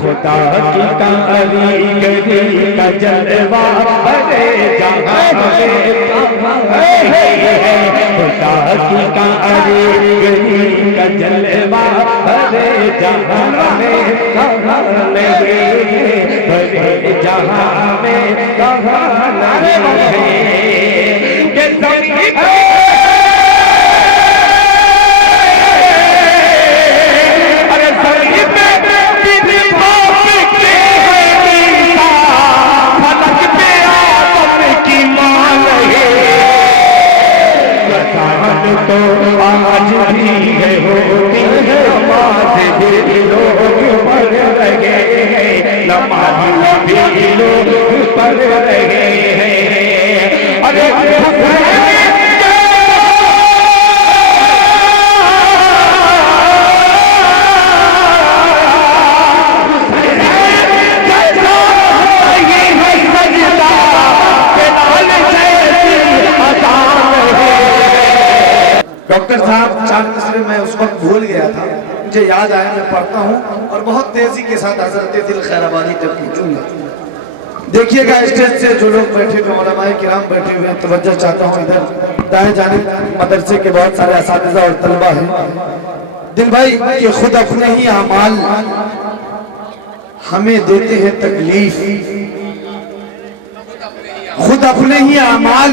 खुदा की कारीगरी का जलवा अरे जहां में खुदा की कारीगरी का जलवा अरे जहां में अरे जहां में तो आज भी है होती है नमाज भी लोग पढ़ रहे हैं, नमाज भी लोग पढ़ रहे हैं। अरे डॉक्टर साहब 4 मिसरे मैं उस वक्त भूल गया था, मुझे याद आया, मैं पढ़ता हूँ और बहुत तेजी के साथ हजरत दिल खैराबादी तक पहुँचूंगा। देखिएगा स्टेज से जो लोग बैठे हुए उलमाए किराम बैठे हुए हैं, तवज्जो चाहता हूँ इधर दाएं जानिब मदरसे के बहुत सारे असातिज़ा और तलबा हैं। दिल भाई कि खुद अपने ही अमाल हमें देते हैं तकलीफ, खुद अपने ही अमाल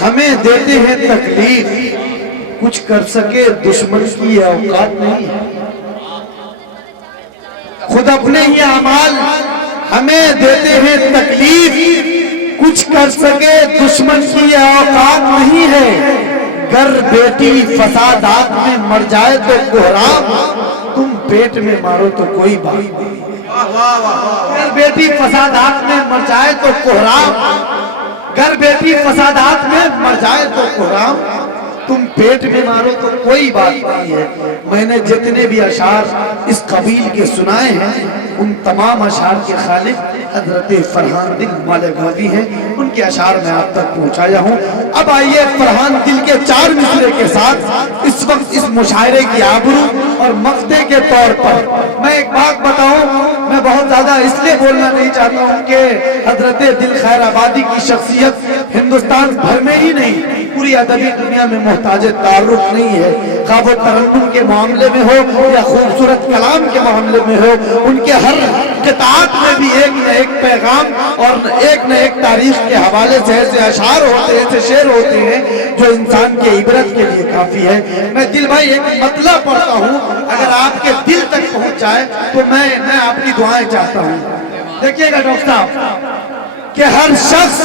हमें देते हैं तकलीफ, कुछ कर सके दुश्मन की औकात नहीं है। खुद अपने ही अमाल हमें देते हैं तकलीफ, कुछ कर सके दुश्मन की औकात नहीं है। गर बेटी फसादात में मर जाए तो कोहराम, तुम पेट में मारो तो कोई बात नहीं। गर बेटी फसादात में मर जाए तो कोहराम, घर बेटी फसादात में मर जाए तो कोहराम, तुम पेट में मारो तो कोई बात नहीं है। मैंने जितने भी अशार इस कबील के सुनाए हैं, उन तमाम अशार के खालिक हजरत फरहान दिल मालेगावी हैं, उनके अशार में आप तक पहुंचाया हूं। अब आइए फरहान दिल के 4 मिसरे के साथ इस वक्त इस मुशायरे की आबरू और मक्ते के तौर पर मैं एक बात बताऊं, मैं बहुत ज्यादा इसलिए बोलना नहीं चाहता हूं कि हजरत दिल खैराबादी की शख्सियत हिंदुस्तान भर में ही नहीं, पूरी अदबी दुनिया में मोहताज तारुफ नहीं है। खा वो तरन्नुम के मामले में हो या खूबसूरत कलाम के मामले में हो, उनके हर किताब में भी एक न एक पैगाम और एक न एक तारीख के हवाले से ऐसे अशार होते हैं, ऐसे शेर होते हैं जो इंसान के इबरत के लिए काफी है। मैं दिल भाई एक मतलब पढ़ता हूँ, अगर आपके दिल तक पहुंच जाए तो मैं आपकी दुआएं चाहता हूँ। देखिएगा डॉक्टर साहब कि हर शख्स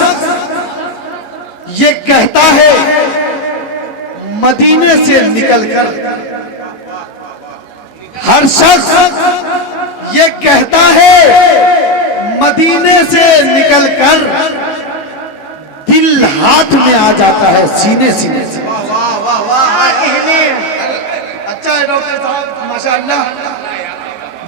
ये कहता है मदीने से निकलकर, हर शख्स ये कहता है मदीने से निकलकर, दिल हाथ में आ जाता है सीने सीने से। अच्छा है डॉक्टर साहब, माशाअल्लाह।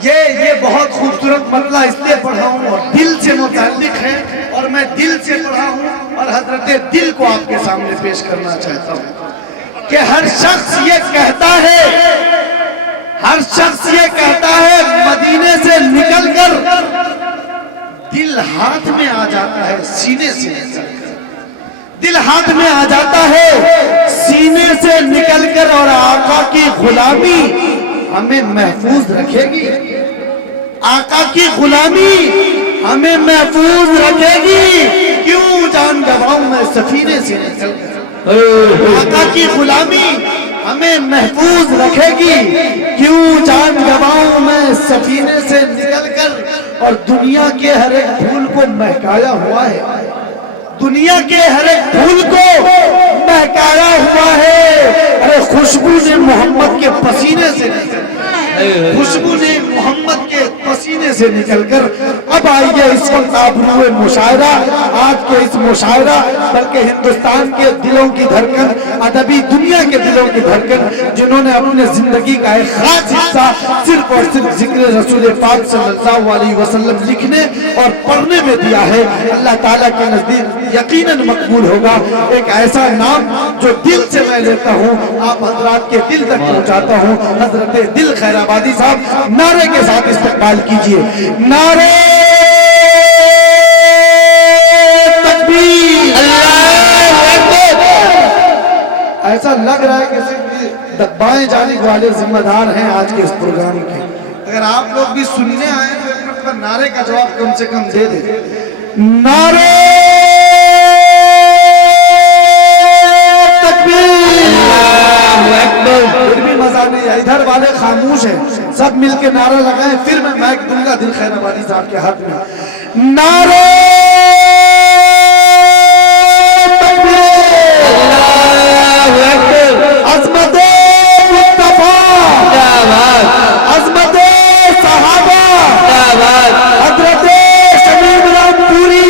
ये बहुत खूबसूरत मतला इसलिए पढ़ा हूँ और दिल से मुताल्लिक है, और मैं दिल से पढ़ा हूँ और हजरत दिल को आपके सामने पेश करना चाहता हूँ कि हर शख्स ये कहता है, हर शख्स ये कहता है मदीने से निकलकर, दिल हाथ में आ जाता है सीने से, दिल हाथ में आ जाता है सीने से निकलकर, और आका की गुलामी हमें महफूज रखेगी, आका की गुलामी हमें महफूज रखेगी। क्यों जान गवाऊं मैं सफीने से निकलकर, आका की गुलामी हमें महफूज रखेगी। क्यों जान गवाऊं मैं सफीने से निकलकर, और दुनिया के हर एक फूल को महकाया हुआ है, दुनिया के हर एक फूल को महकाया हुआ है। अरे खुशबू ने मोहम्मद के पसीने से, खुशबू ने मोहम्मद के पसीने से निकलकर तब आइए इस वक्त आबरूए मुशायरा, आज के इस मुशायरा बल्कि हिंदुस्तान के दिलों की धड़कन, अदबी दुनिया के दिलों की धड़कन, जिन्होंने अपने जिंदगी का एक खास हिस्सा सिर्फ और सिर्फ जिक्र रसूल पाक सल्लल्लाहु अलैहि वसल्लम लिखने और पढ़ने में दिया है, अल्लाह ताला के नजदीक यकीनन मकबूल होगा। एक ऐसा नाम जो दिल से मैं लेता हूँ, आप हजरात के दिल तक पहुँचाता हूँ। हजरत दिल खैराबादी साहब नारे के साथ इस्तेमाल कीजिए। नारे तकबीर। ऐसा लग रहा है कि दबाए जाने वाले जिम्मेदार हैं आज के इस प्रोग्राम के। अगर आप लोग भी सुनने आए तो एक मतलब नारे का जवाब कम से कम दे दे। नारे फिर भी मजा नहीं है, इधर वाले खामोश हैं, सब मिलके नारा लगाएं, फिर मैं माइक दूंगा दिल खैराबादी साहब के हाथ में। नारे अज़मते मुस्तफा, अज़मते सहाबा, हज़रते शमीम रामपुरी,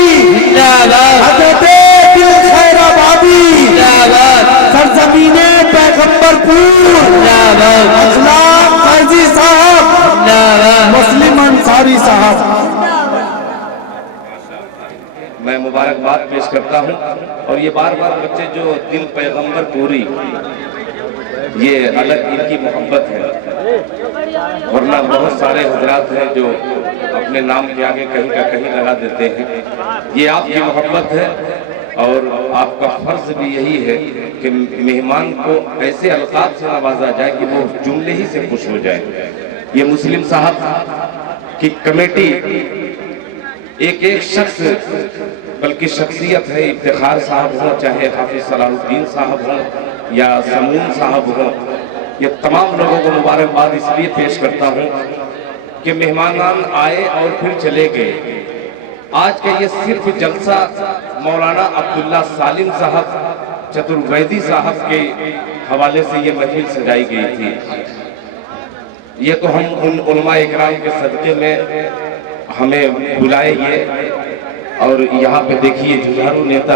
हज़रते दिल खैराबादी, सरज़मीने पैगंबरपुर, अखलाक फैजी साहब, मुस्लिम अंसारी साहब। मैं मुबारकबाद पेश करता हूं। और ये बार बार बच्चे जो दिल पैगंबर पूरी, ये अलग इनकी मोहब्बत है, वरना बहुत सारे हजरात हैं जो अपने नाम के आगे कहीं का कहीं लगा देते हैं। ये आपकी मोहब्बत है और आपका फर्ज भी यही है कि मेहमान को ऐसे अल्काब से नवाजा जाए कि वो जुमले ही से खुश हो जाए। ये मुस्लिम साहब की कमेटी एक एक शख्स बल्कि शख्सियत है। इफ्तिखार साहब हो, चाहे हाफिज सलाहुद्दीन साहब हो या समून साहब हो, ये तमाम लोगों को मुबारकबाद इसलिए पेश करता हूँ कि मेहमान आए और फिर चले गए। आज का ये सिर्फ जलसा मौलाना अब्दुल्ला सालिम साहब चतुर्वेदी साहब के हवाले से ये महफिल सजाई गई थी। ये तो हम उन उलमा इकराम के सदके में हमें बुलाए ये। और यहाँ पे देखिए जुझारू नेता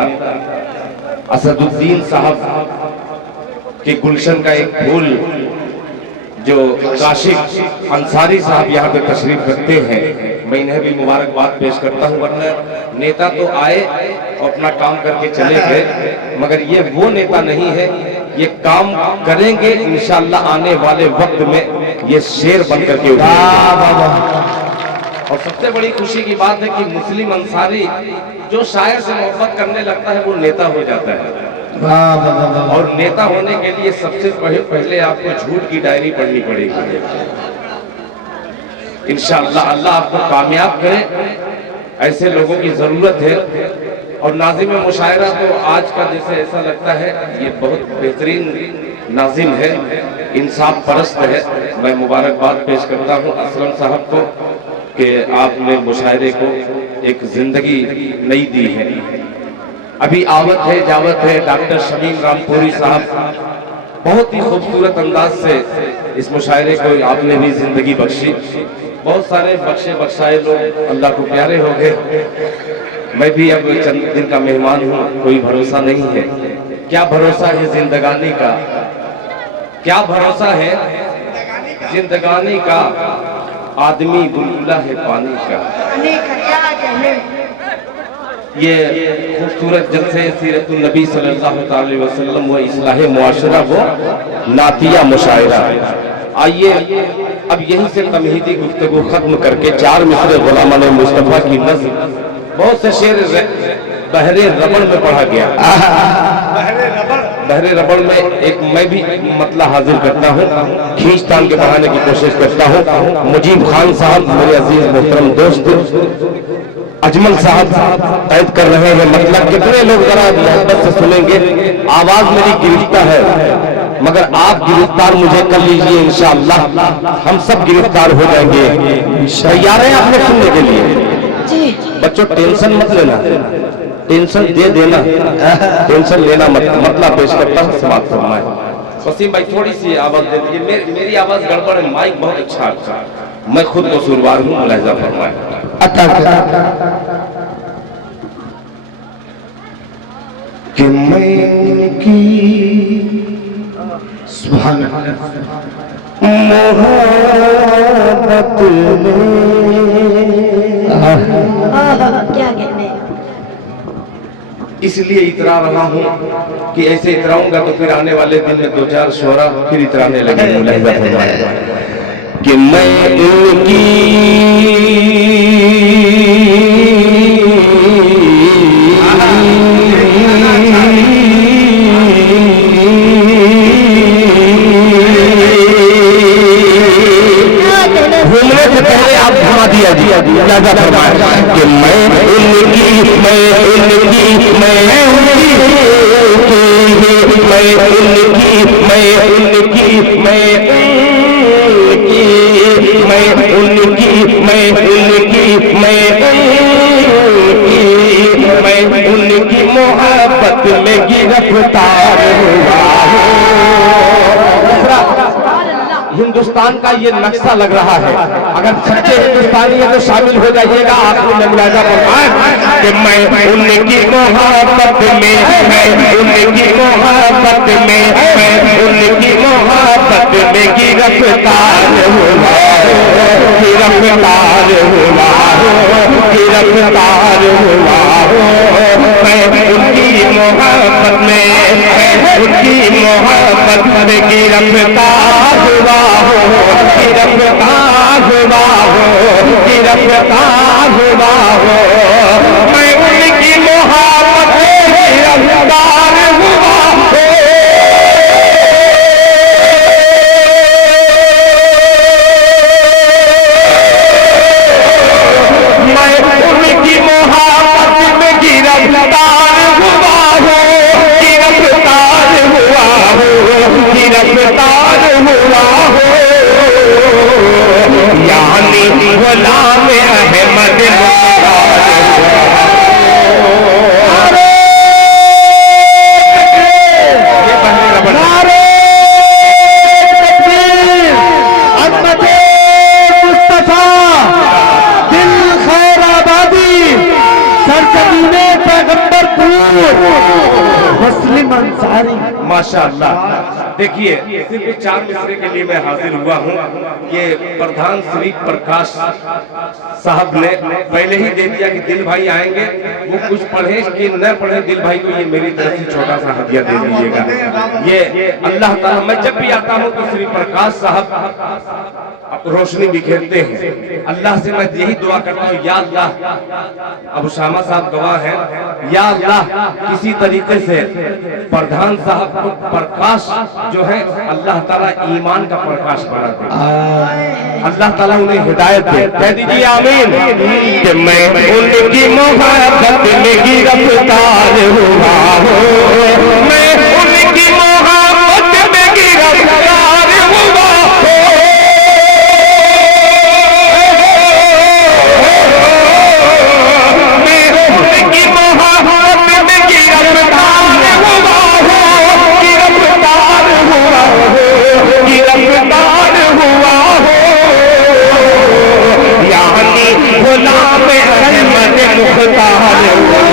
असदुद्दीन साहब के गुलशन का एक फूल जो काशिफ अंसारी साहब यहाँ पे तशरीफ रखते हैं, मैं इन्हें भी मुबारकबाद पेश करता हूँ। वरना नेता तो आए और अपना काम करके चले गए, मगर ये वो नेता नहीं है। ये काम करेंगे इंशाअल्लाह, आने वाले वक्त में ये शेर बन करके उठेंगे। और सबसे बड़ी खुशी की बात है कि मुस्लिम अंसारी जो शायर से मोहब्बत करने लगता है वो नेता हो जाता है। और नेता होने के लिए सबसे पहले आपको झूठ की डायरी पढ़नी पड़ेगी। इंशाअल्लाह अल्लाह आपको कामयाब करे, ऐसे लोगों की जरूरत है। और नाजिम मुशायरा तो आज का जैसे ऐसा लगता है ये बहुत बेहतरीन नाजिम है, इंसाफ परस्त है। मैं मुबारकबाद पेश करता हूँ असलम साहब को कि आपने मुशायरे को एक जिंदगी नई दी है। अभी आवत है जावत है डॉक्टर शमीम रामपुरी साहब बहुत ही खूबसूरत अंदाज से इस मुशायरे को आपने भी जिंदगी बख्शी। बहुत सारे बख्शे बख्शाए लोग अल्लाह को प्यारे हो गए। मैं भी अब चंद दिन का मेहमान हूँ, कोई भरोसा नहीं है। क्या भरोसा है जिंदगानी का, क्या भरोसा है जिंदगानी का, आदमी बुलबुला है पानी का। ये खूबसूरत जलसे सीरतुन नबी सल्लल्लाहु अलैहि वसल्लम व इस्लाह मुआशरा वो नातिया मुशायरा। आइए अब यहीं से तमहीदी गुफ्तगू खत्म करके चार मिसरे गुलामान मुस्तफा की नज़्म, बहुत से शेर बहरे रबड़ में पढ़ा गया। बहरे रबड़ में एक मैं भी मतला हाजिर करता हूँ, खींचतान के बढ़ाने की कोशिश करता हूँ। मुजीब खान साहब मेरे अजीज मोहतरम दोस्त, अजमल साहब कैद कर रहे हैं मतलब। कितने लोग जरा मोहब्बत से सुनेंगे, आवाज मेरी गिरफ्तार है मगर आप गिरफ्तार मुझे कर लीजिए इंशाअल्लाह, हम सब गिरफ्तार हो जाएंगे। तैयार हैं आपने सुनने के लिए? बच्चों टेंशन मत लेना, टेंशन दे देना, टेंशन लेना मत। मतलब पेश करता हूँ, समाप्त फरमाए। वसीम भाई थोड़ी सी आवाज दे दीजिए, मेरी आवाज गड़बड़ है, माइक बहुत अच्छा, मैं खुद कसूरवार हूँ, मुलाहिजा फरमाए। अता कर कि मैं की सुभान मोहब्बत क्या कहने। इसलिए इतरा रहा हूँ कि ऐसे इतराऊंगा तो फिर आने वाले दिन में 2-4 शोरा फिर इतराने लगे कि मैं उनकी घूमने से पहले आप घुमा दिया जी क्या फरमाया कि मैं उनकी मैं उनकी मैं उनकी मैं उनकी मैं उनकी मैं उनकी मैं उनकी मैं उनकी मोहब्बत में गिरफ्तार हुआ। हिंदुस्तान का ये नक्शा लग रहा है, अगर सच्चे हिंदुस्तानी है तो शामिल हो जाइएगा। आखिरी में मुलाजा फरमाएं कि मैं उनकी मोहब्बत में मैं उनकी मोहब्बत में मैं उनकी मोहब्बत में गिरफ्तार हुआ गिरफ्तार हुआ गिरफ्तार हुआ मैं उनकी मोहब्बत में उनकी मोहब्बत में गिरफ्तार हुआ गिरफ्तार हुआ गिरफ्तार हुआ मैं उनकी मोहब्बत में गिरफ्तार हुआ मैं उनकी मोहब्बत में गिरफ्तार हुआ गिरफ्तार हुआ गिरफ्तार हुआ यानी गुलाम अहमद मुस्तफा दिल खैराबादी सरजमीने पैगंबरपुर मुस्लिम अंसारी माशाअल्लाह। देखिए सिर्फ 4 मिसरे के लिए मैं हाजिर हुआ हूँ। ये प्रधान श्री प्रकाश साहब ने पहले ही दे दिया कि दिल भाई आएंगे, वो कुछ पढ़े कि न पढ़े दिल भाई को ये मेरी तरफ से छोटा सा हदिया दे दीजिएगा। ये अल्लाह ताला, मैं जब भी आता हूँ तो श्री प्रकाश साहब रोशनी बिखेरते हैं। अल्लाह से मैं यही दुआ करता हूँ, या अल्लाह, अबू शामा साहब गवाह हैं, या अल्लाह किसी तरीके से प्रधान साहब को प्रकाश जो है अल्लाह ताला ईमान का प्रकाश बना दे, अल्लाह ताला उन्हें हिदायत दे। कह दीजिए आमीन। कि मैं उनकी मोहब्बत में गिरफ्तार हुआ हूँ मैं उनकी मोहब्बत में गिरफ्तार हुआ मैं उनकी मोहब्बत में गिरफ्तार हुआ गिरफ्तार हुआ गिरफ्तार हुआ यानी गुलाम अहमद मुख्तार हुआ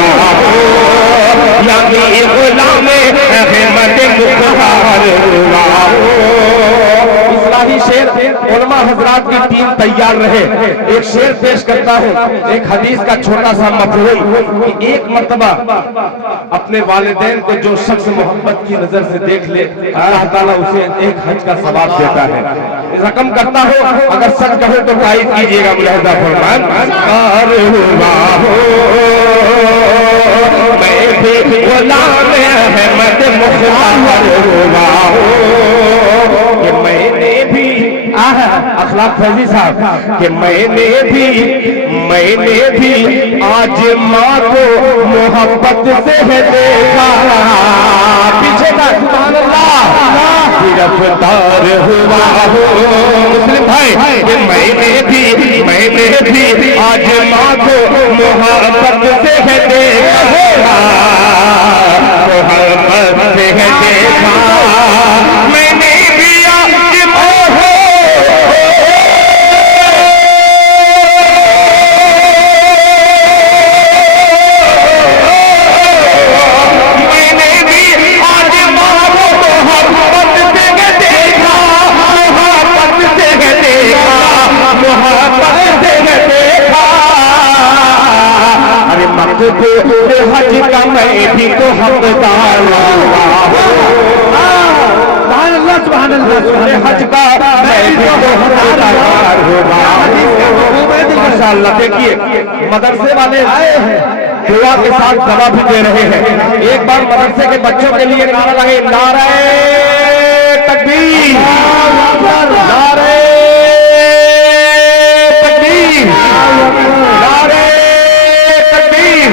यानी गुलाम अहमद मुख्तार हुआ। इस्लाही शेर उलमा हजरात की टीम तैयार रहे। एक शेर पेश करता हूँ, एक हदीस का छोटा सा मफहूम कि एक मर्तबा अपने वालिदैन को जो शख्स मोहब्बत की नजर से देख ले, अल्लाह ताला उसे एक हज का सवाब देता है। रकम करता हो, अगर सच कहो तो तारीफ कीजिएगा। मुलाहिजा फरमान मैं भी गुलाम अहमद मुख्तार हुआ कि मैंने भी अखलाक फैजी साहब कि मैंने भी आज माँ को मोहब्बत से है देखा। पीछे का सुभान अल्लाह गिरफ्तार हुआ हो मुस्लिम भाई कि मैंने भी आज माँ को मोहब्बत से है देखा मोहब्बत से है देखा मैंने भी आज पूरे हज का मैं भी तो हकदार पूरे हज का मैं भी तो हकदार होगा। माशाअल्लाह देखिए मदरसे वाले आए हैं दुआ के साथ दवा भी दे रहे हैं। एक बार मदरसे के बच्चों के लिए नारा लगे, नारे तकबीर, नारे तकबीर, नारे तकबीर।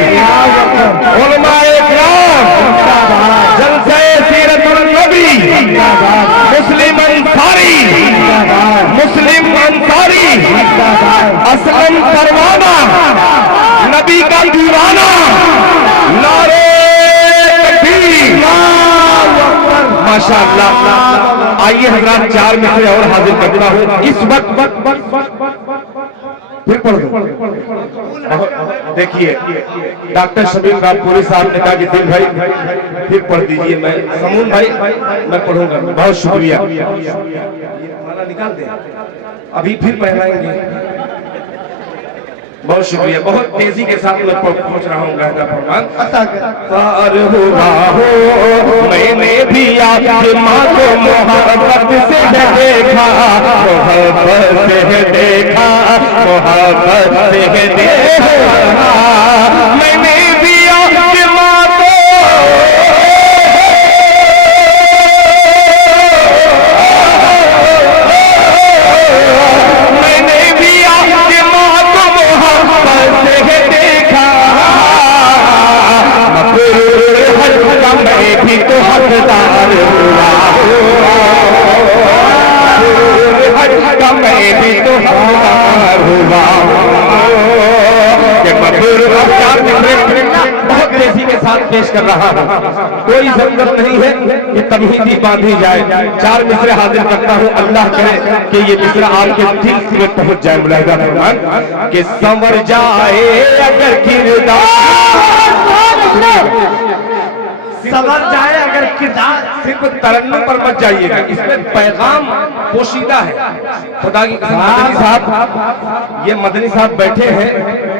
उलमाए किराम, जलसे सीरतुल नबी, मुस्लिम अंसारी, मुस्लिम अंसारी, असलम परवाना, नबी का दीवाना, नारे तकबीर। माशाअल्लाह। आइए हजरात 4 मिनट और हाजिर करता हूँ। इस वक्त फिर पढ़ दो। देखिए डॉक्टर शबीर रामपुरी साहब ने कहा कि दिल भाई फिर पढ़ दीजिए। मैं समून भाई मैं पढ़ूंगा। बहुत शुक्रिया। माला निकाल दे, अभी फिर पहनाएंगे। बहुत शुक्रिया। बहुत तेजी के साथ मैं पहुंच रहा हूँ। गायदा फरमान पार हुआ हो मैंने भी आपकी माँ को मोहब्बत से देखा, मोहब्बत से देखा, मोहब्बत से देखा। मैंने भी आपकी माँ को मैंने भी आपकी माँ को मोहब्बत से देखा। मैं भी तो हकदार हुआ, मैं भी तो हकदार हुआ। बहुत तेजी के साथ पेश कर रहा हूँ। कोई जरूरत नहीं है कि तमहीदी बांधी जाए। 4 मिसरे हाजिर करता हूँ। अल्लाह करे कि ये मिसरा आपके दिल में पहुंच जाए। मुलाहिजा फरमान कि संवर जाए अगर किरदार, सवर जाए अगर किरदार। सिर्फ तरन्नुम पर मत जाइएगा, इसमें पैगाम पोशीदा है। खुदा की कसम मदनी साहब, ये मदनी साहब बैठे हैं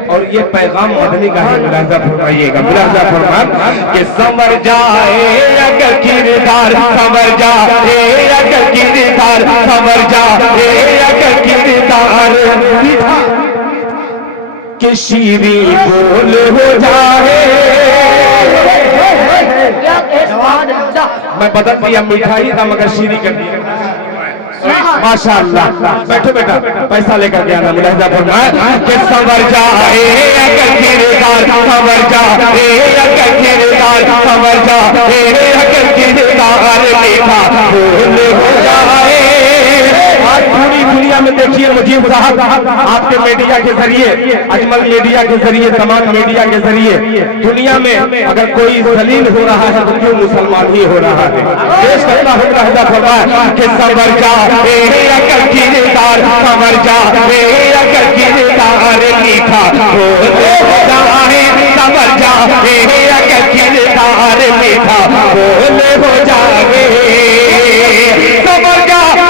और ये पैगाम मदनी का है। मुलाहिजा फरमाइएगा। मुलाहिजा फरमान कि संवर जाए अगर किरदार, संवर जाए अगर किरदार, संवर जाए अगर किरदार, कि शीरी बोल हो जाए। मैं बदल दिया, मिठाई था मगर शीरी कर दिया। माशाअल्लाह। बैठो बेटा, पैसा लेकर के आना। मुलाहिजा फरमाए कि संवर जाए अगर किरदार, संवर जाए अगर किरदार, संवर जाए अगर किरदार, लिखा बोल हो जाए। आज पूरी दुनिया में देखिए मुजीब साहब आपके मीडिया के जरिए, अजमल मीडिया के जरिए, तमाम मीडिया के जरिए दुनिया में अगर कोई जलील हो रहा है तो क्यों मुसलमान ही हो रहा है। पेश करता हूँ रहता फरमाए कि संवर जाए अगर किरदार, संवर जाए अगर किरदार, लिखा बोल हो जाए। संवर जाए अगर किरदार, लिखा बोल हो जाए। संवर जाए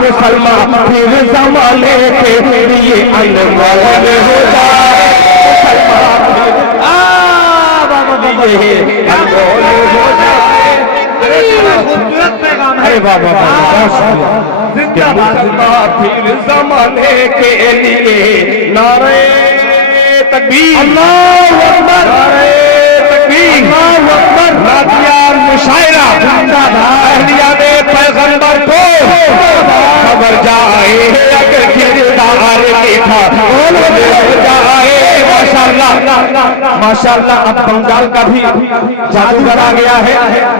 मुसलमान फिर जमाने के लिए अनमोल हो जाए। अनमोल हो जाए। अरे बाबा मुसलमान फिर जमाने के लिए नारे तकबीर, अल्लाहु अकबर, नारे तकबीर, अल्लाहु अकबर। नादिया मुशायरा अहलियाने पैगंबर को खबर जाए अगर किरदार, लिखा बोल हो जाए। माशाअल्लाह माशाअल्लाह। अब बंगाल का भी जादूगर आ गया है।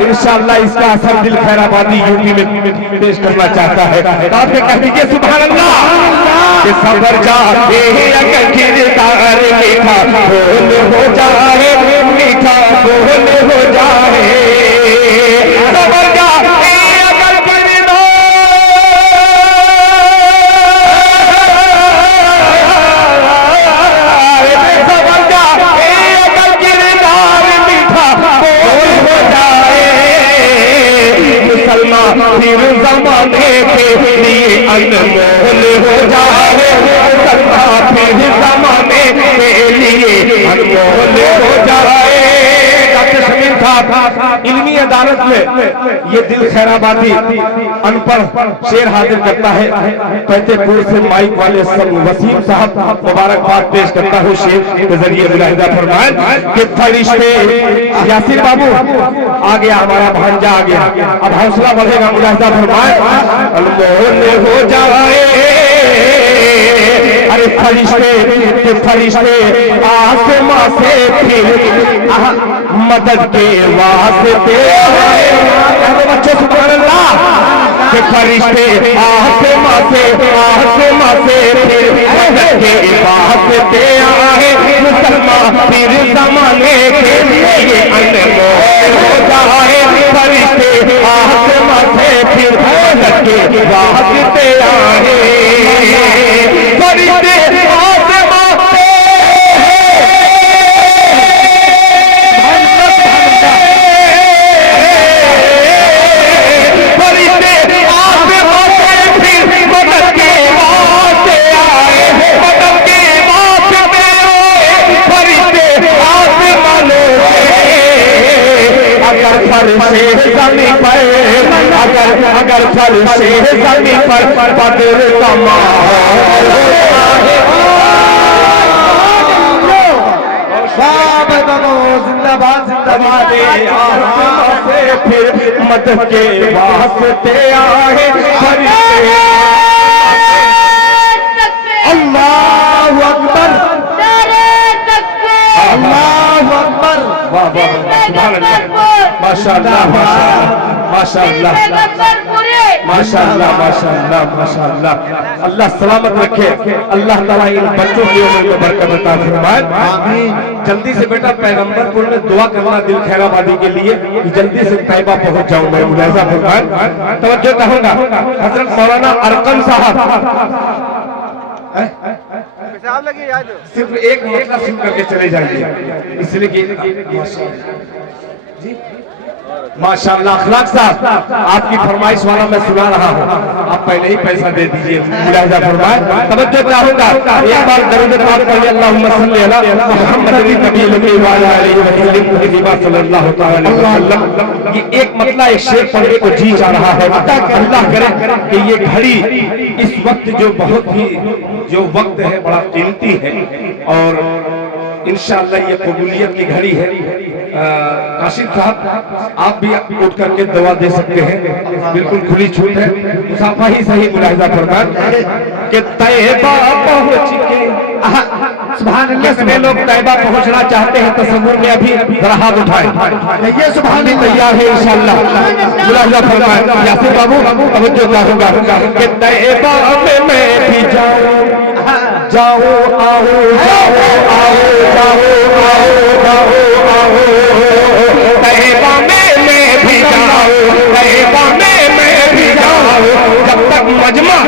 इंशाअल्लाह इसका असर दिल खैराबादी यूपी में पेश करना चाहता है। आप कह दीजिए सुभान अल्लाह कि खबर जाए अगर किरदार, लिखा बोल हो जाए, लिखा बोल हो जाए। खबर जाए अगर किरदार, मुसलमान फिर जमाने के लिए अनमोल हो जाए, मुसलमान फिर जमाने के लिए अनमोल हो जाए। डॉक्टर शमीर साहब इल्मी अदालत में ये दिल खैराबादी अनपढ़ शेर हाजिर करता है। फतेहपुर से माइक वाले सब वसीम साहब मुबारकबाद पेश करता हूँ शेर के जरिए मुलाहिजा फरमाए कि फरिश्ते यासिर बाबू आ गया, हमारा भांजा आ गया, अब हौसला बढ़ेगा, मुलाहिजा फरमाए अनमोल हो जाए। अरे फरिश्ते आसमां से फिर मदद के वास्ते आए। बच्चों सुभान अल्लाह के फरिश्ते आसमां से फिर मदद के वास्ते आए। मुसलमान फिर जमाने के लिए अनमोल हो जाए। फरिश्ते आसमां से फिर मदद के वास्ते आए। फरिश्ते फरिश्ते ज़मीन पर अगर फरिश्ते ज़मीन पर बदर का माहौल जिंदाबाद जिंदाबाद से फिर मदद के वास्ते आए फरिश्ते। अल्लाहु अकबर, अल्लाहु अकबर। वाह वाह सुभान अल्लाह, माशाअल्लाह माशाअल्लाह माशाअल्लाह माशाअल्लाह माशाअल्लाह। अल्लाह सलामत रखे, अल्लाह ताला इन बच्चों की उम्र में बरकत अता फरमाए। आमीन। जल्दी से बेटा पैगंबरपुर में दुआ करना दिल खैराबादी के लिए, जल्दी से तैयबा पहुंच जाऊं मैं, मुलाहिजा फरमाए। तवज्जो चाहूंगा हजरत मौलाना अरकम साहब सिर्फ एक मतलब सुन करके चले जाइए, इसलिए कि माशाअल्लाह अखलाक साहब आपकी फरमाइश वाला मैं सुना रहा हूँ, आप पहले ही पैसा दे दीजिए, मुलाहिजा फरमाए। तवज्जो चाहूंगा एक बार दरूद पाक पढ़िए, अल्लाहुम्मा सल्ली अला मुहम्मद नबी व अला आलिहि वसल्लम सल्लल्लाहु अलैहि वसल्लम। ये एक मतलब एक शेर पढ़ने को जी जा रहा है। अल्लाह करे कि ये घड़ी इस वक्त जो वक्त है बड़ा कीमती है और इंशाअल्लाह ये कबूलियत की घड़ी है। काशिफ साहब आप भी उठ करके दवा दे सकते हैं, बिल्कुल खुली छूट है, मुसाफा ही सही, मुलाहिजा फरमाए कि तैयबा पहुंच के सुभान अल्लाह। कितने लोग तैयबा पहुंचना चाहते हैं तसव्वुर में अभी जरा हाथ उठाएं। ये सुभान अल्लाह तैयार है इंशाअल्लाह, मुलाहिजा फरमाए। यासिर बाबू तवज्जो चाहूंगा कि तैयबा में मैं भी जाऊं आओ आओ तैयबा में मैं भी जाऊं, तैयबा में मैं भी जाऊं। जब तक मजमा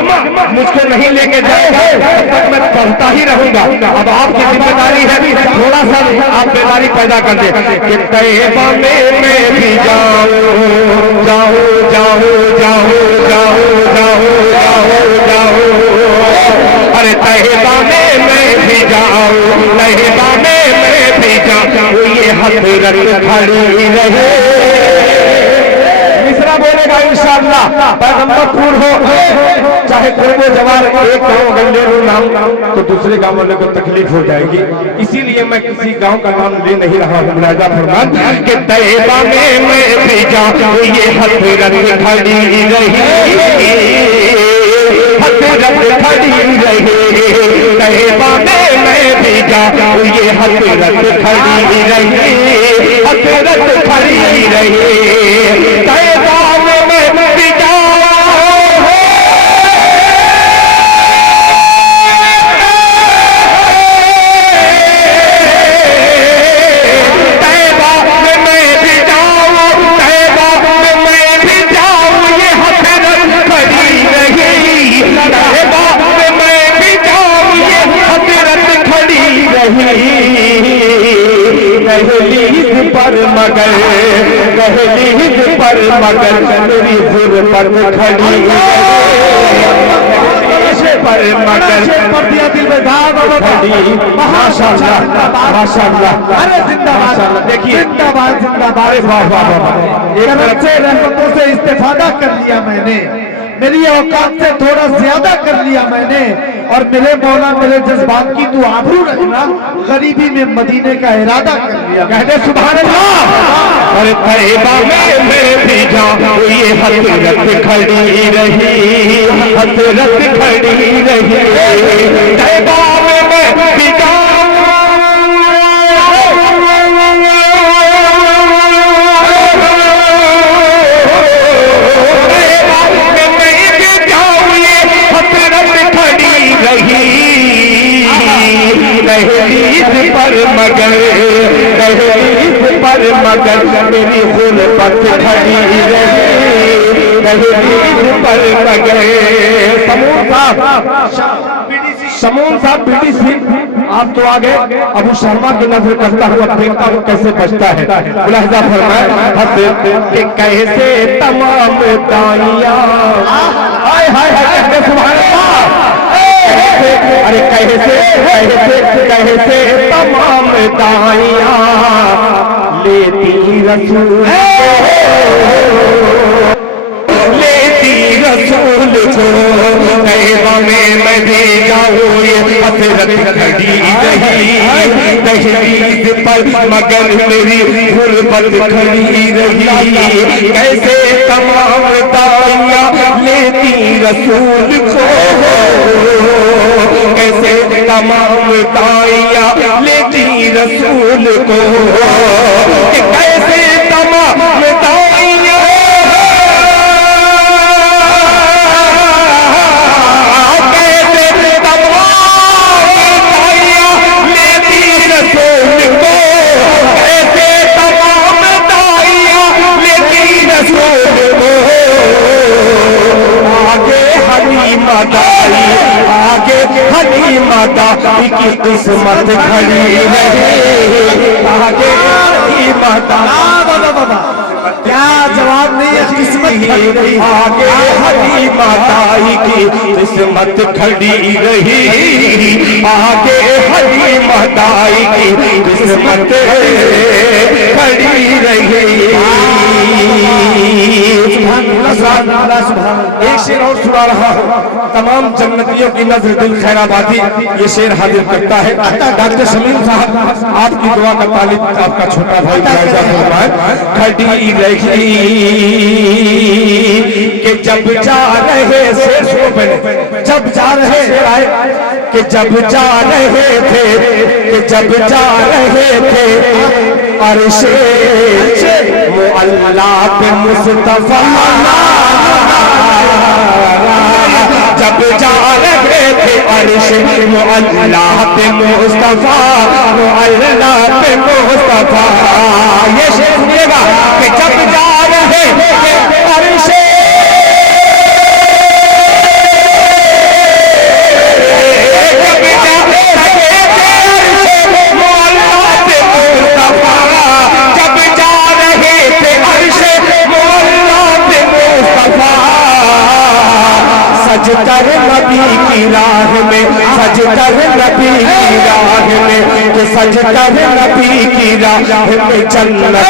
मुझको नहीं लेके जाएगा तब तक मैं पढ़ता ही रहूंगा। अब आपकी जिम्मेदारी है भी थोड़ा सा आप बेदारी पैदा कर दे कि तैयबा में मैं भी जाऊं जाऊं जाऊं जाऊं जाऊं जाऊं जाऊं जाऊं। अरे तैयबा में मैं भी जाऊं, तैयबा में मैं भी जाऊं। ये हसरत खड़ी रहे। मिसरा बोलेगा इंशाअल्लाह, पैगंबरपुर हो चाहे कोई जवान, एक गाँव अगर ले लो नाम तो दूसरे गाँव वाले को तकलीफ हो जाएगी, इसीलिए मैं किसी गांव का नाम ले नहीं रहा हूँ। मुलाहिजा फरमाए कि तैयबा में मैं भी जाऊं, ये हसरत खड़ी रही, हसरत खड़ी रही। तैयबा में मैं भी जाऊं, ये हसरत खड़ी रही, हसरत खड़ी रही। तैयबा में मैं भी जाऊं, तैयबा में मैं भी जाऊं, तैयबा में मैं भी जाऊं। ये हसरत खड़ी रही, तैयबा में मैं भी जाऊं। ये हसरत खड़ी रही। दहलीज पर मगर दहलीज पर पर मगर मेरी गुरबत खड़ी पर मगर पर दिया दिल में दाग माशाअल्लाह माशाअल्लाह। अरे जिंदाबाद, देखिए जिंदाबाद जिंदाबाद। वाह वाह वाह। एक तरफ से रहमतों से इस्तेफादा कर लिया मैंने, मेरी औकात से थोड़ा ज्यादा कर लिया मैंने, और मेरे मौला मेरे जज्बात की तू आबरू रखना, गरीबी में मदीने का इरादा कर लिया। कहते सुभान अल्लाह। और तैबा में मैं भी जाऊं ये हसरत खड़ी रही, हसरत खड़ी रही। तैबा में मैं भी जाऊं ये हसरत खड़ी रही। दहलीज पर मगर, दहलीज पर मगर मेरी गुरबत खड़ी रही। दहलीज पर मगर समून साहब BDC आप तो आगे अबू शर्मा की नजर करता हुआ देखता हूँ कैसे बचता है। मुलाहिजा फरमाए कि कैसे तमाम दाइयां हाय हाय हाय सुभान अल्लाह। अरे कैसे कैसे कैसे तमाम दाइयां लेती रसूल, लेती रसूल को। तैबा में मैं भी जाऊं ये हसरत खड़ी रही। दहलीज पर मगर मेरी गुरबत खड़ी रही। कैसे तमाम दाइयां लेती रसूल को, कैसे तमाम दाइयां लेती रसूल को। कैसे तमाम दाइयां आगे हलीमा दाई की किस्मत खड़ी रही। आगे हलीमा दाई क्या जवाब नहीं है, किस्मत खड़ी रही। आगे हलीमा दाई की किस्मत खड़ी रही। आगे हलीमा दाई की किस्मत खड़ी रही। एक शेर और सुना रहा हूँ, तमाम जन्नतियों की नजर दिल खैराबादी ये शेर हाजिर करता है। डॉक्टर शमीम साहब आपकी दुआ का तालिब आपका छोटा भाई जायजा फरमाए। खड़ी रही कि जब जा रहे शेर सुनो पहले, जब जा रहे शेर आए कि जब जा रहे थे, कि जब जा रहे थे अर्शे मुअल्ला पे मुस्तफा, जब जा रहे थे अर्शे मुअल्ला पे मुस्तफा, मुअल्ला पे मुस्तफा। ये शेर सुनिएगा कि जब जा रहे थे अर्शे सजकर नबी की राह में, सजकर नबी की राह में, कि सजकर नबी की राह में जन्नत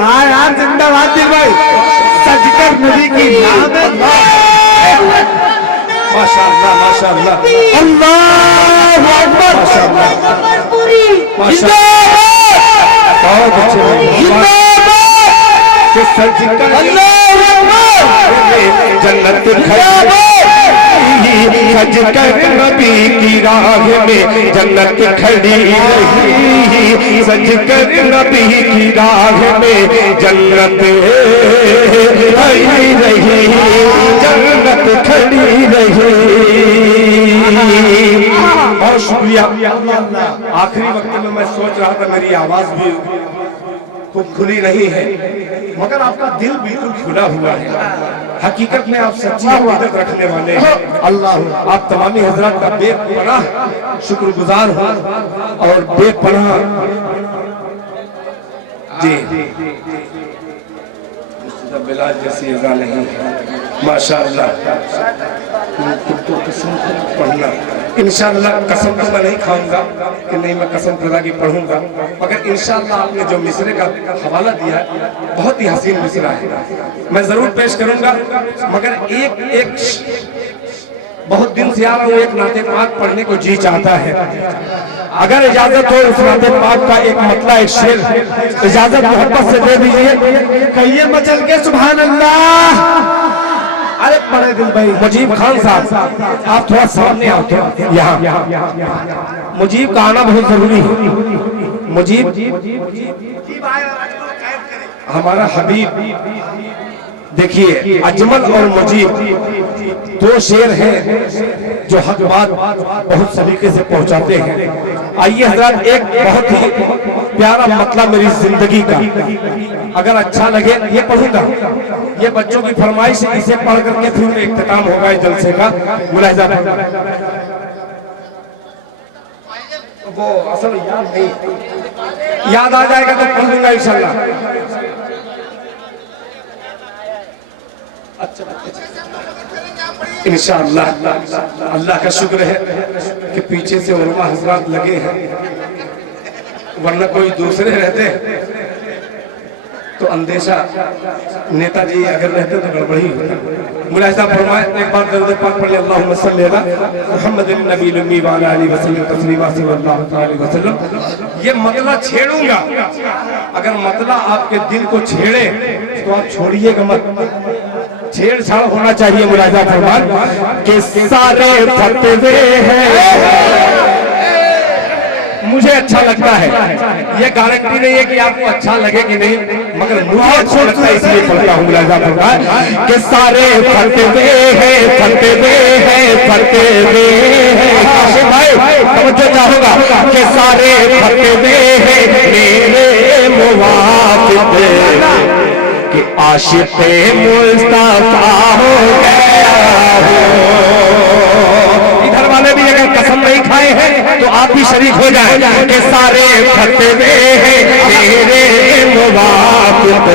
यार जिंदाबाद दिल भाई, सजकर नबी की राह में। माशाअल्लाह माशाअल्लाह अल्लाहु अकबर, बहुत अच्छे कि सजकर जन्नत खड़ी, सजकर नबी की राह में जन्नत खड़ी रही। सजकर नबी की राह में जन्नत खड़ी रही, जन्नत खड़ी रही। बहुत शुक्रिया। आखिरी वक्त में मैं सोच रहा था मेरी आवाज भी तो खुली नहीं है, मगर आपका दिल बिल्कुल खुला हुआ है। हकीकत में आप सच्ची अकीदत रखने वाले हैं। अल्लाह आप तमामी हजरात का बेपनाह शुक्रगुजार हो और बेपनाह जी बिलाल जैसी अदा नहीं है माशाअल्लाह। तो कसम पढ़ना इंशाअल्लाह, कसम तो मैं नहीं खाऊंगा कि नहीं, मैं कसम खुदा की पढ़ूंगा, मगर इंशाअल्लाह आपने जो मिसरे का हवाला दिया है बहुत ही हसीन मिसरा है, मैं जरूर पेश करूंगा। मगर एक बहुत दिन से आ रहा हूँ, एक नाते पाक पढ़ने को जी चाहता है, अगर इजाजत हो उस नाते पाक का एक मतला एक शेर इजाजत मोहब्बत से दे दीजिए। कहिए मचल के सुभान अल्लाह। अरे पढ़े दिल भाई। मुजीब खान साहब आप थोड़ा सामने आओ यहाँ, मुजीब का आना बहुत जरूरी है। मुजीब हमारा हबीब, देखिए अजमल और मुजीब दो शेर हैं जो हक बात बहुत सलीके से पहुंचाते हैं। आइए हजरत, एक बहुत ही प्यारा मतलब मेरी जिंदगी का, अगर अच्छा लगे ये पढ़ूंगा, ये बच्चों की फरमाइश है, इसे पढ़ करके फिर इख्तिताम होगा इस जलसे का। मुलाहिजा वो असल याद नहीं, याद आ जाएगा तो पढ़ लूंगा इंशाल्लाह। इंशाअल्लाह अल्लाह का शुक्र है कि पीछे से उलमा हजरात लगे हैं, वरना कोई दूसरे रहते तो अंदेशा, नेताजी अगर रहते तो गड़बड़ी होती। मुलाहिजा फरमाए, एक बार दरूद पाक पढ़ ले, अल्लाहुम्मा सल्ली अला मुहम्मदिन नबील उम्मी व अला आलिहि वसल्लम तस्लीमा सल्लल्लाहु अलैहि वसल्लम। ये मतला छेड़ूंगा, अगर मतला आपके दिल को छेड़े तो आप छोड़िएगा मत, छेड़छाड़ होना चाहिए। मुलाहिजा फरमान के सारे फतवे हैं, मुझे अच्छा लगता है, ये गारंटी नहीं है कि आपको अच्छा लगे कि नहीं, मगर मुझे अच्छा लगता है इसलिए पढ़ता हूँ। मुलाहिजा फरमान के सारे फतवे हैं, फतवे हैं, फतवे हैं। काशिम भाई तवज्जो चाहूंगा के सारे फतवे हैं मेरे मुवाफिक कि आशिक़े मुस्तफा हो गया हो। इधर वाले भी अगर कसम नहीं खाए हैं तो आप भी शरीक हो जाएं कि सारे फतवे हैं मेरे मुवाफिक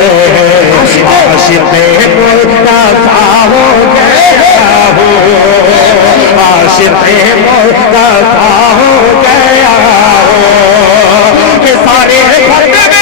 आशिक़े मुस्तफा हो गया हो, आशिक़े मुस्तफा हो गया हो कि सारे फतवे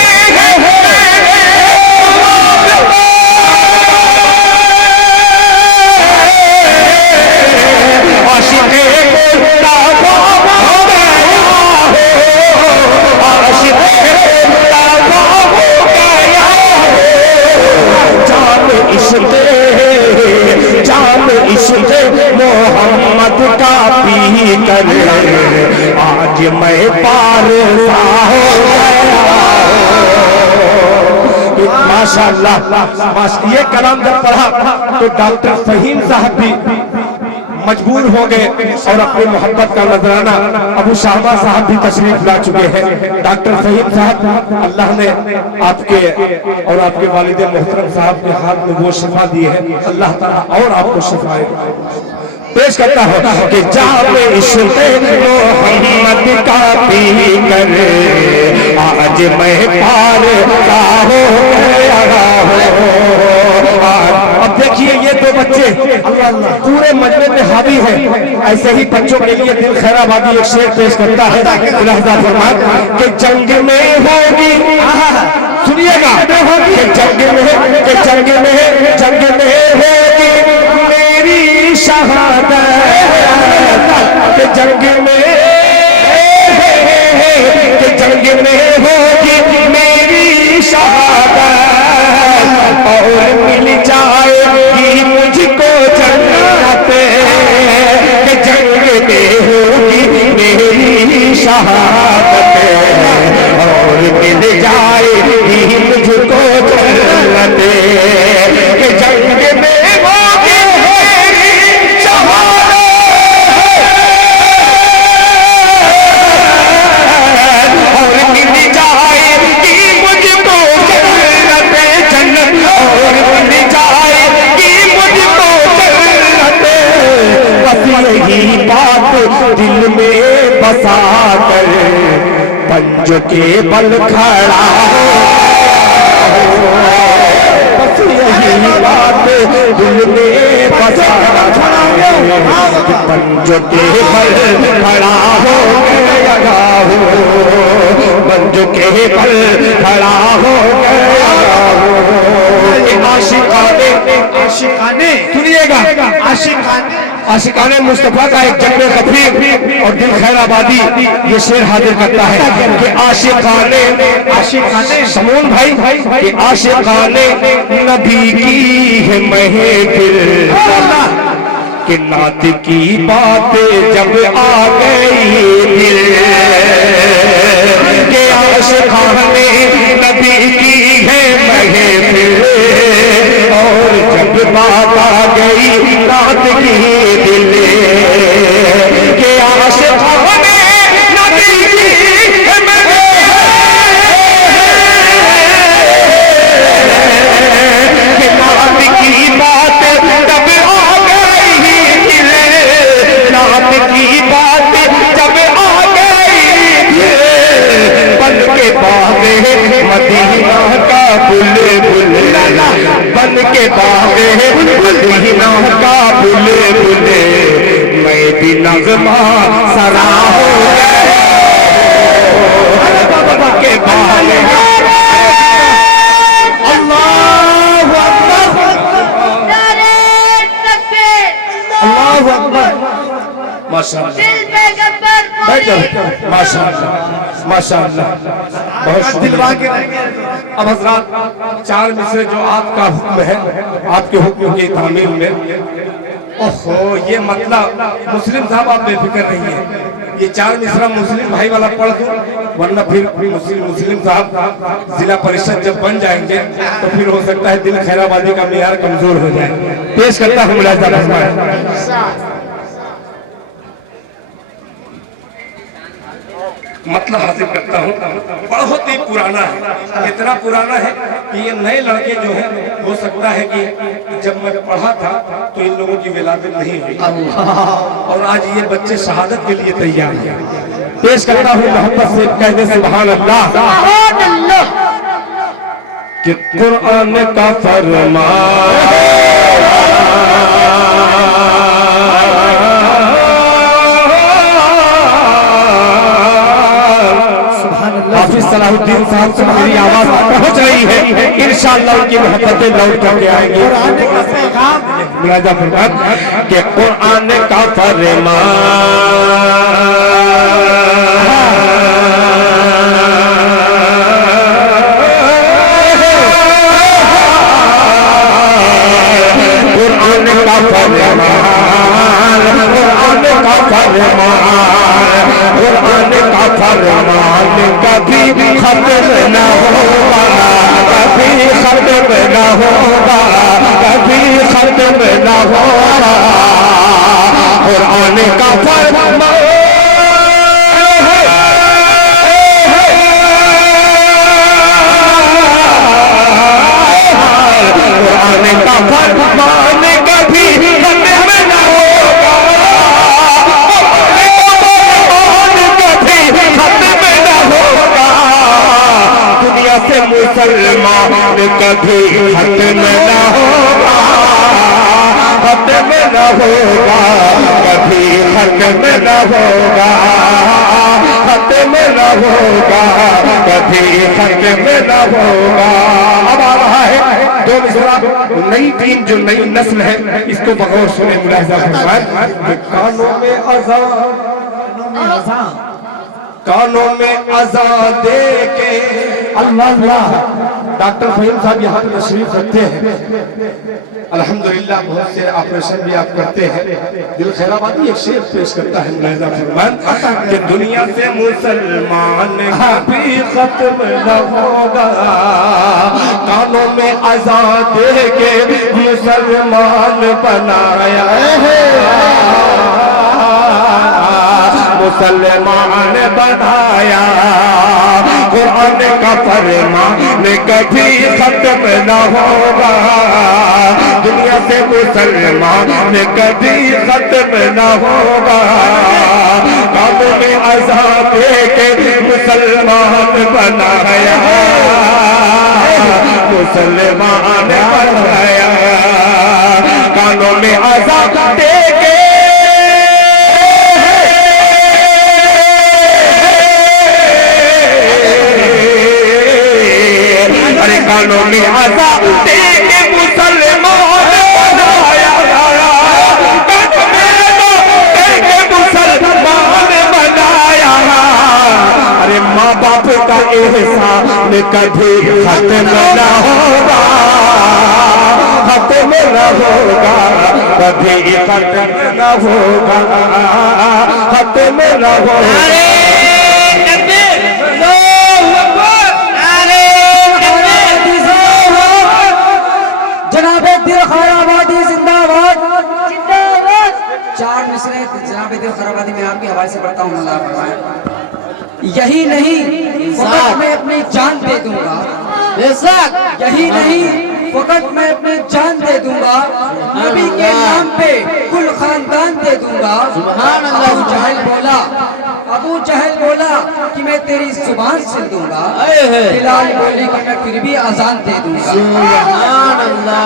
मोहम्मद का पी कर आज मैं पार हो गया। माशाअल्लाह, ये कलाम जब पढ़ा तो डॉक्टर फहीम साहब भी मजबूर हो गए और अपनी मोहब्बत का नजराना अबू शाहबा साहब भी तशरीफ ला चुके हैं। डॉक्टर फहीम साहब, अल्लाह ने आपके और आपके वालिद मोहतरम साहब के हाथ में वो शिफा दी है, अल्लाह ताला और आपको शिफा पेश करता हूँ कि जामे इश्क़ मोहम्मद का पी कर आज मैं पार हो गया हो। अब देखिए ये दो बच्चे पूरे मजमे में हावी है, ऐसे ही बच्चों के लिए दिल खैराबादी एक शेर पेश करता है। मुलाहिजा फरमान कि जंग में होगी, सुनिएगा कि जंग में होगी मेरी शहादत, जंग में होगी मेरी शहादत और मिल जाएगी मुझको जन्नत, जंग में होगी मेरी शहादत और मिल जाएगी मुझको जन्नत, जंग में होगी मेरी शहादत और मिल जाएगी मुझको जन्नत, जन्नत और मिल जाएगी मुझको जन्नत। बस यही बात दिल में बसा कर पंजों के बल खड़ा हो जो केवल खड़ा हो गया हो, जो केवल खड़ा हो गया हो। आशिकाने सुनिएगा, आशिकाने मुस्तफा का एक जन्म गफीर और दिल खैराबादी ये शेर हाजिर करता है कि आशिकाने समून भाई कि आशिकाने नबी की है महफिल, कि नात की बातें जब आ गई दिल, के आशिकाने नबी की है महफिल, और जब बात आ गई नात की दिल, के आशिकाने नबी की है महफिल, के नात की बात जब आ गई दिल, नात की बात जब आ गई दिल, बन के बागे मदीना का बुलबुल, बन के बागे मदीना का बुलबुल, मैं भी नगमा सरा हो के बागे। अल्लाहु अकबर, नारे तकबीर, अल्लाहु अकबर। माशाअल्लाह, दिल पैगंबर बैठ जाओ। बोले। माशाअल्लाह, माशाअल्लाह, बहुत दिलवा के अब हजरात चार मिसरे जो आपका हुक्म है, आपके हुक्म की तामील में, ओहो ये मतलब मुस्लिम साहब आप बेफिक्र नहीं है, ये चार मिसरा मुस्लिम भाई वाला पढ़ दूं, वरना फिर मुस्लिम साहब जिला परिषद जब बन जाएंगे तो फिर हो सकता है दिल खैराबादी का मेयार कमजोर हो जाए। पेश करता हूँ मुलाहिजा फरमाएं। मतलब हासिल करता हूँ, बहुत ही पुराना है, इतना पुराना है कि ये नए लड़के जो है हो सकता है कि जब मैं पढ़ा था तो इन लोगों की विलादत नहीं हुई, और आज ये बच्चे शहादत के लिए तैयार हैं। पेश करता हूँ मोहब्बत से कहने सुभान अल्लाह कि कुरान का हाफिज सलाहुद्दीन साहब से मेरी आवाज पहुंच रही है, इंशाअल्लाह उनकी मोहब्बतें लौट करके आएंगी। मुलाहिजा फरमाएं कि कुरान का कुरान का फरमान कभी खत्म न होगा, कभी खत्म न होगा, कभी खत्म न होगा। कुरान का फरमान, कुरान का फरमान कभी खत्म न होगा, दुनिया से मुसलमान कभी खत्म न होगा, खत्म न होगा, कभी खत्म न होगा, खत्म न होगा, कभी खत्म न होगा। अब आ रहा है दो मिसरा, नई टीम जो नई नस्ल है इसको बगौर सुने मुलाहिजा फरमाएं। कानों में अज़ान, कानों में अज़ान दे के अल्लाह अल्लाह। डॉक्टर फहीम साहब यहाँ पे तशरीफ रखते हैं, अल्हम्दुलिल्लाह बहुत से ऑपरेशन भी आप करते हैं। दिल खैराबादी एक शेर पेश करता है मुलाहिजा फरमाएं कि दुनिया से मुसलमान कभी खत्म न होगा, कानों में अज़ान दे के मुसलमान बनाया है, मुसलमान बनाया। कुरान का फरमान कभी खत्म न होगा, दुनिया से मुसलमान कभी खत्म न होगा, कानों में अज़ान दे के मुसलमान बनाया, मुसलमान बनाया। कानों में अज़ान दे के कानों में आजाद दे के मुसलमान बनाया, कानों में आजाद दे के मुसलमान बनाया। अरे माँ बाप का एहसान कभी खत्म न होगा, खत्म न होगा, कभी खत्म न होगा, खत्म न होगा। जनाबे दिल खैराबादी जिंदाबाद। जिंदाबाद। चार मिसरे जनाबे दिल खैराबादी में आपके हवाले से पढ़ता हूँ। अल्लाह फरमाए यही नहीं फकत मैं अपनी जान दे दूंगा, यही नहीं फकत मैं अपनी जान दे दूंगा, नबी के नाम पे कुल खानदान दे दूंगा। अबू जहल बोला कि मैं तेरी जुबान से दूंगा, बिलाल बोले कि मैं फिर भी अजान दे दूंगा। सुभान अल्लाह।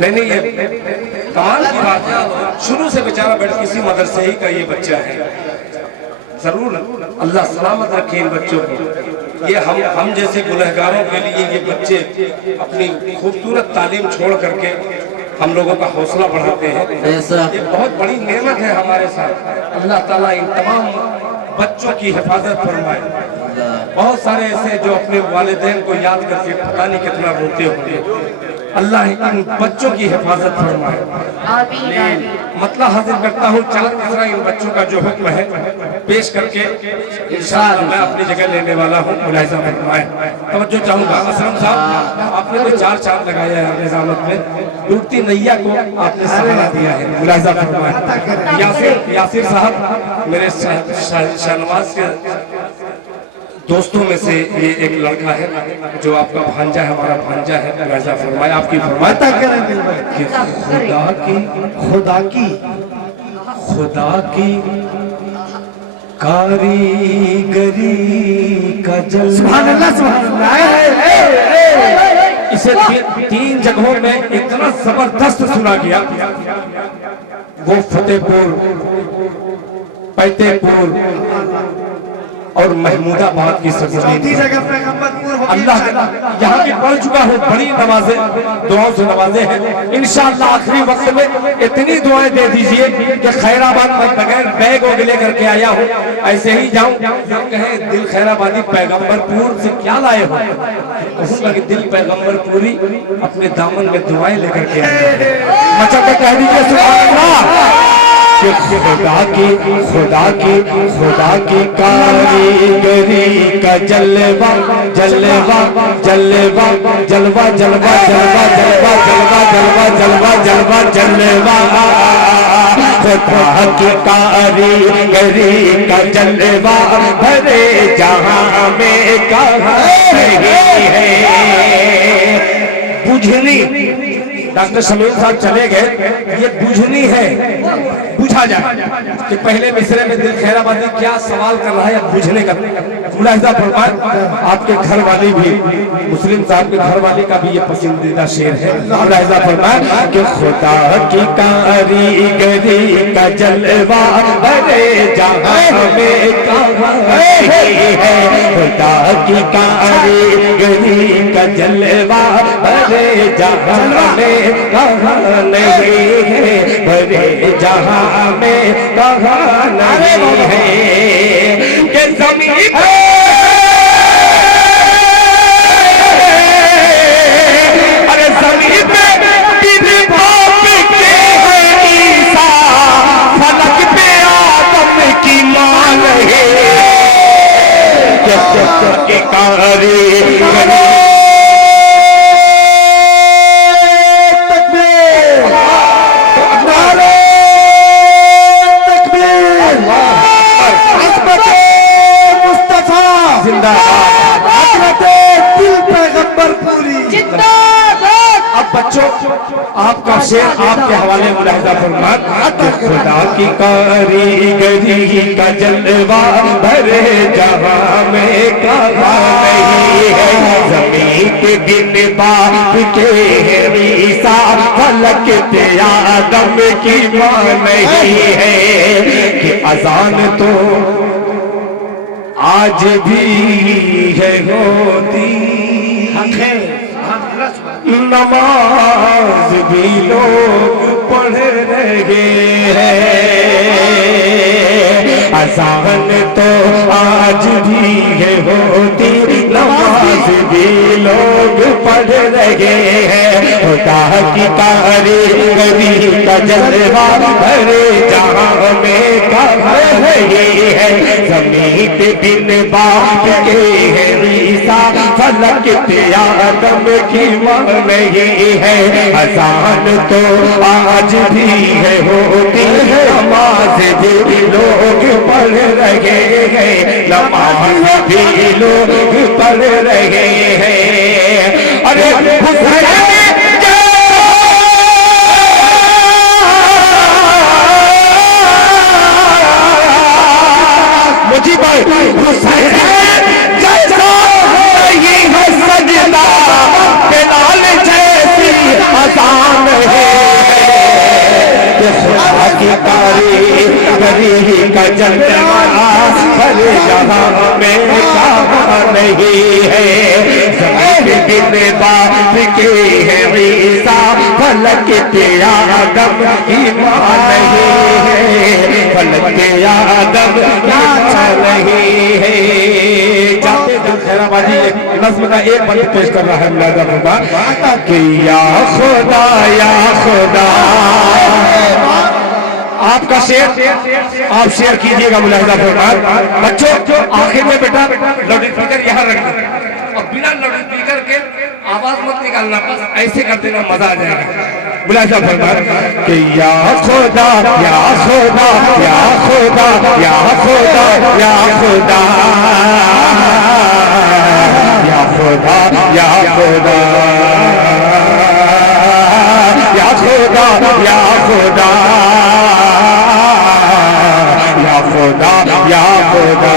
नहीं, ये कमाल की बात है। शुरू से बेचारा बैठ किसी मदरसे ही का ये बच्चा है। जरूर अल्लाह सलामत रखे इन बच्चों को। ये हम जैसे गुनहगारों के लिए ये बच्चे अपनी खूबसूरत तालीम छोड़ करके हम लोगों का हौसला बढ़ाते हैं। ये बहुत बड़ी नेमत है हमारे साथ। अल्लाह ताला इन तमाम बच्चों की हिफाजत फरमाए। बहुत सारे ऐसे जो अपने वालिदैन को याद करके पता नहीं कितना रोते होंगे। अल्लाह इन बच्चों की हिफाजत फरमाए। आमीन। मतलब हाजिर करता हूँ चार तीसरा इन बच्चों का जो हुक्म है पेश करके इंशाअल्लाह मैं अपनी जगह लेने वाला हूँ। मुलाहिजा फरमाए, तवज्जो चाहूंगा। असलम साहब, आपने तो चार चांद लगाया है अपने ज़ामत में, डूबती नैया को आपने सहारा दिया है। मुलाहिजा फरमाए। यासिर साहब मेरे शाहनवाज के दोस्तों में से ये एक लड़का है जो आपका भांजा है, हमारा भांजा है। मुलाहिजा फरमाए, आपकी फरमाता करें कि खुदा की कारीगरी का जल। सुभान अल्लाह, सुभान अल्लाह। इसे तीन जगहों में इतना जबरदस्त सुना गया। वो फतेहपुर, पैतेपुर और महमूदाबाद की सरजमीन अल्लाह यहाँ की पढ़ चुका हूँ। बड़ी नमाजें दुआओं से नवाजे हैं। इंशाअल्लाह आखिरी वक्त में इतनी दुआएं दे दीजिए कि खैराबाद में बगैर बैग वग लेकर के आया हूँ, ऐसे ही जाऊँ कहें दिल खैराबादी पैगम्बरपुर से क्या लाए हो, कहूँगा कि दिल पैगम्बरपुरी अपने दामन में दुआएं लेकर के आए। मचा के कह दीजिए सुभान अल्लाह। खुदा की कारीगरी का जलवा जलवा जलवा जलवा जलवा जलवा जलवा जलवा जलवा जलवा जलवा जलवा खुदा की कारीगरी का जलवा भरे जहां में कहाँ नहीं है। बुझनी डॉक्टर समीर साहब चले गए, ये बुझनी है, पूछा जाए कि पहले मिसरे में दिल खैराबादी क्या सवाल कर रहा है, बुझने का। मुलाहिजा फरमाए, आपके घर वाली भी मुस्लिम साहब के घर वाले का भी ये पसंदीदा शेर है। मुलाहिजा फरमाए कि खुदा की कारीगरी का जलवा भरे जहां में कहाँ है। खुदा की कारीगरी का जलवा भरे जहां में कहाँ नहीं है, भरे जहां में कहाँ नहीं है। कि ज़मीन पे अरे ज़मीन पे बिन बाप के है ईसा, फलक पे आदम की मान है। के कारीगरी अब बच्चों आपका शेर आपके हवाले मुलाहिजा फरमाए। खुदा की कारीगरी का जलवा भरे जहां में कहाँ नहीं है। जमीन के दिन बाप के ईसा फलक पे आदम की मां नहीं है कि अजान तो आज भी है होती, नमाज भी लोग पढ़ रहे हैं, अजान तो आज भी है होती, नमाज भी लोग पढ़ रहे हैं। खुदा की कारीगरी का जलवा भरे जहां में कहा रही है, जमीन पे बिन बाप के है ईसा फलक पे आदम की मां नहीं है, अजान तो आज भी है होती, नमाज भी लोग पढ़ रहे हैं, नमाज भी लोग पढ़ रहे हैं। अरे मुझे भाई हुसैन जैसा नहीं है सजदा, बिलाल जैसी अजान है, खुदा की कारीगरी का जलवा हर जहां में कहा नहीं है, जमीन बिन बाप के है ईसा फलक पे आदम की मां नहीं है, फलक पे आदम की मां नहीं है। जाते खैराबाजी नज्म का एक बंद पेश कर रहा है मुलाजा खुदा कि या खुदा आपका शेर आप शेयर कीजिएगा मुलाहिजा फरमाएं। बच्चों आखिर में बेटा लाउड स्पीकर यहाँ रखना और बिना लाउड स्पीकर के आवाज मत निकालना, बस ऐसे कर देना, मजा आ जाएगा। मुलाहिजा फरमाएं कि या खुदा या खुदा या खुदा या खुदा या खुदा या खुदा या खुदा या खुदा या खुदा खुदा या खुदा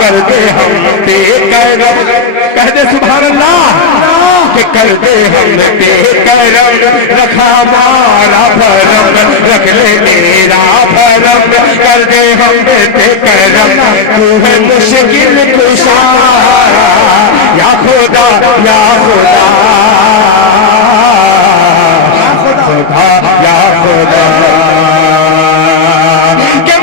कर दे हम पे करम, कह दे सुभान अल्लाह कि कर दे हम पे करम, रखा हमारा भरम, रख ले मेरा भरम, कर दे हम पे करम, तू है मुश्किल कुशा या खुदा या खुदा खुदा या खुदा।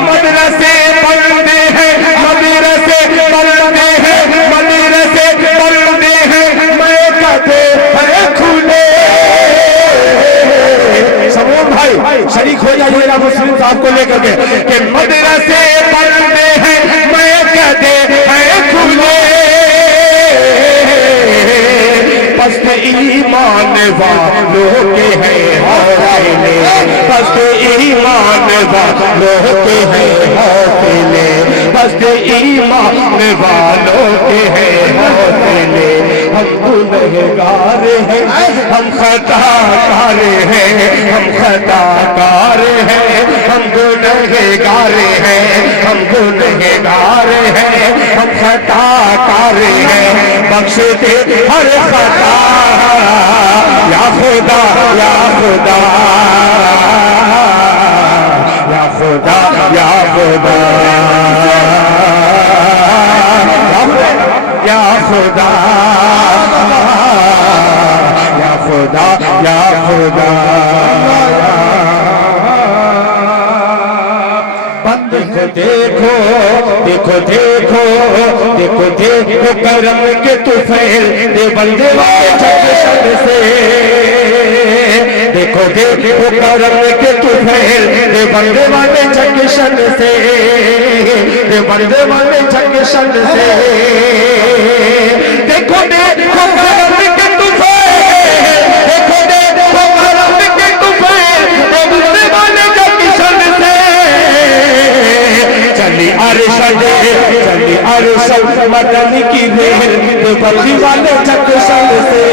मदरसे पढ़ते हैं, मदरसे पढ़ते हैं, मदरसे पढ़ते हैं, मैं कहते हैं खुले। समूह भाई शरीक हो जाइएगा मुस्लिम साहब को लेकर के कि मदरसे पढ़ते हैं, मैं कहते हैं खुले, पस्त ईमान वालों के हैं हौसले, पस्त ईमान वालों के हैं हौसले, पस्त ईमान वालों के हैं हौसले। हम गुनहगार हैं, हम खताकार हैं, हम खताकार हैं, हम गुनहगार हैं, हम गुनहगार हैं, हम खताकार हैं, बख्श दे हर खता या खुदा या खुदा या खुदा या खुदा या खुदा या खुदा या खुदा। देखो देखो देखो देखो देखो करम के तुफैल दे बंदे वाले जंक्शन से, देखो देखो करम के तुफैल दे बंदे वाले जंक्शन से, दे बंदे वाले जंक्शन से, देखो देखो करम के तुफैल, देखो देखो करम के तुफैल दे बंदे वाले जंक्शन से, चली अरशद चली अरशद मदन की रेल देवबंदी वाले जंक्शन से,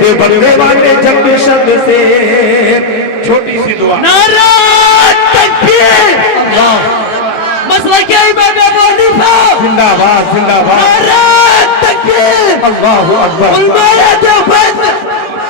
देवबंदी वाले जंक्शन से। छोटी सी दुआ। नारा तकबीर, मसला क्या इमाम अबू हनीफा जिंदाबाद जिंदाबाद। नारा तकबीर अल्लाहु अकबर उलमाए देवबंद